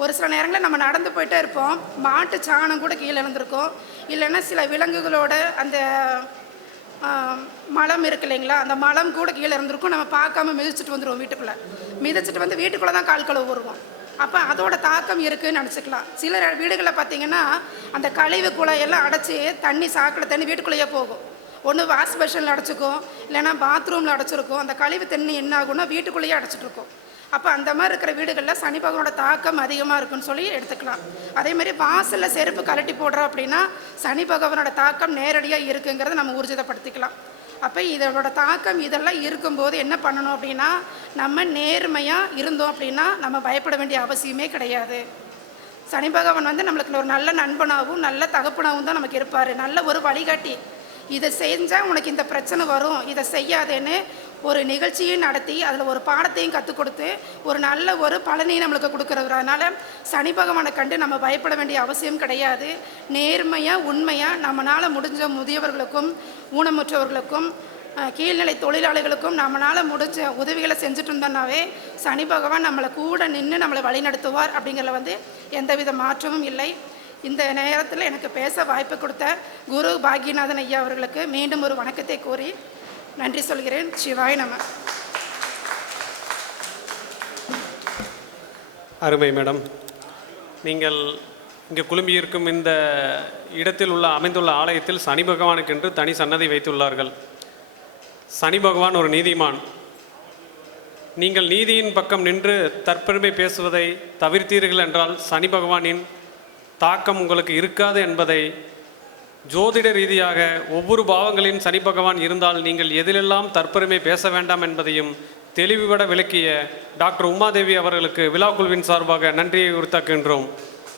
ஒரு சில நேரங்களில் நம்ம நடந்து போயிட்டே இருப்போம், மாட்டு சாணம் கூட கீழே இருந்திருக்கும். இல்லைன்னா சில விலங்குகளோட அந்த மலம் இருக்கு இல்லைங்களா, அந்த மலம் கூட கீழே இருந்திருக்கும். நம்ம பார்க்காம மிதிச்சுட்டு வந்துடுவோம் வீட்டுக்குள்ளே. மிதிச்சுட்டு வந்து வீட்டுக்குள்ளே தான் கால் கழுவு வருவோம். அப்போ அதோட தாக்கம் இருக்குதுன்னு நினச்சிக்கலாம். சில வீடுகளில் பார்த்திங்கன்னா அந்த கழிவு குழையெல்லாம் அடைச்சி தண்ணி சாக்கடை தண்ணி வீட்டுக்குள்ளேயே போகும். ஒன்று வாஷ் பேஷனில் அடைச்சிக்கும், இல்லைன்னா பாத்ரூமில் அடைச்சிருக்கும். அந்த கழிவு தண்ணி என்ன ஆகும்னா வீட்டுக்குள்ளேயே அடைச்சிட்ருக்கும். அப்போ அந்த மாதிரி இருக்கிற வீடுகளில் சனி பகவானோட தாக்கம் அதிகமாக இருக்குன்னு சொல்லி எடுத்துக்கலாம். அதேமாதிரி வாசலில் செருப்பு கழட்டி போடுறோம் அப்படின்னா சனி பகவானோட தாக்கம் நேரடியாக இருக்குங்கிறத நம்ம ஊர்ஜிதப்படுத்திக்கலாம். அப்போ இதோட தாக்கம் இதெல்லாம் இருக்கும்போது என்ன பண்ணணும் அப்படின்னா, நம்ம நேர்மையாக இருந்தோம் அப்படின்னா நம்ம பயப்பட வேண்டிய அவசியமே கிடையாது. சனி பகவான் வந்து நம்மளுக்கு ஒரு நல்ல நண்பனாகவும் நல்ல தகப்பனாகவும் தான் நமக்கு இருப்பார். நல்ல ஒரு வழிகாட்டி. இதை செஞ்சால் உனக்கு இந்த பிரச்சனை வரும், இதை செய்யாதேன்னு ஒரு நிகழ்ச்சியும் நடத்தி அதில் ஒரு பாடத்தையும் கற்றுக் கொடுத்து ஒரு நல்ல ஒரு பலனையும் நம்மளுக்கு கொடுக்குறவர். அதனால் சனி பகவானை கண்டு நம்ம பயப்பட வேண்டிய அவசியம் கிடையாது. நேர்மையாக உண்மையாக நம்மளால் முடிஞ்ச முதியவர்களுக்கும் ஊனமுற்றவர்களுக்கும் கீழ்நிலை தொழிலாளிகளுக்கும் நம்மளால் முடிஞ்ச உதவிகளை செஞ்சுட்டு இருந்தோம்னாவே சனி பகவான் நம்மளை கூட நின்று நம்மளை வழிநடத்துவார். அப்படிங்கிறத வந்து எந்தவித மாற்றமும் இல்லை. இந்த நேரத்தில் எனக்கு பேச வாய்ப்பு கொடுத்த குரு பாக்யநாதன் ஐயா அவர்களுக்கு மீண்டும் ஒரு வணக்கத்தை கூறி நன்றி சொல்கிறேன். சிவாய் நம. அருமை மேடம். நீங்கள் இங்கே குழும்பியிருக்கும் இந்த இடத்தில் அமைந்துள்ள ஆலயத்தில் சனி பகவானுக்கென்று தனி சன்னதி வைத்துள்ளார்கள். சனி பகவான் ஒரு நீதிமான். நீங்கள் நீதியின் பக்கம் நின்று தற்பெருமை பேசுவதை தவிர்த்தீர்கள் என்றால் சனி பகவானின் தாக்கம் உங்களுக்கு இருக்காது என்பதை ஜோதிட ரீதியாக ஒவ்வொரு பாவங்களின் சனி பகவான் இருந்தால் நீங்கள் எதிலெல்லாம் தற்பெருமை பேச வேண்டாம் என்பதையும் தெளிவுபட விளக்கிய டாக்டர் உமாதேவி அவர்களுக்கு விழாக்குழுவின் சார்பாக நன்றியை உரித்தாக்குகின்றோம்.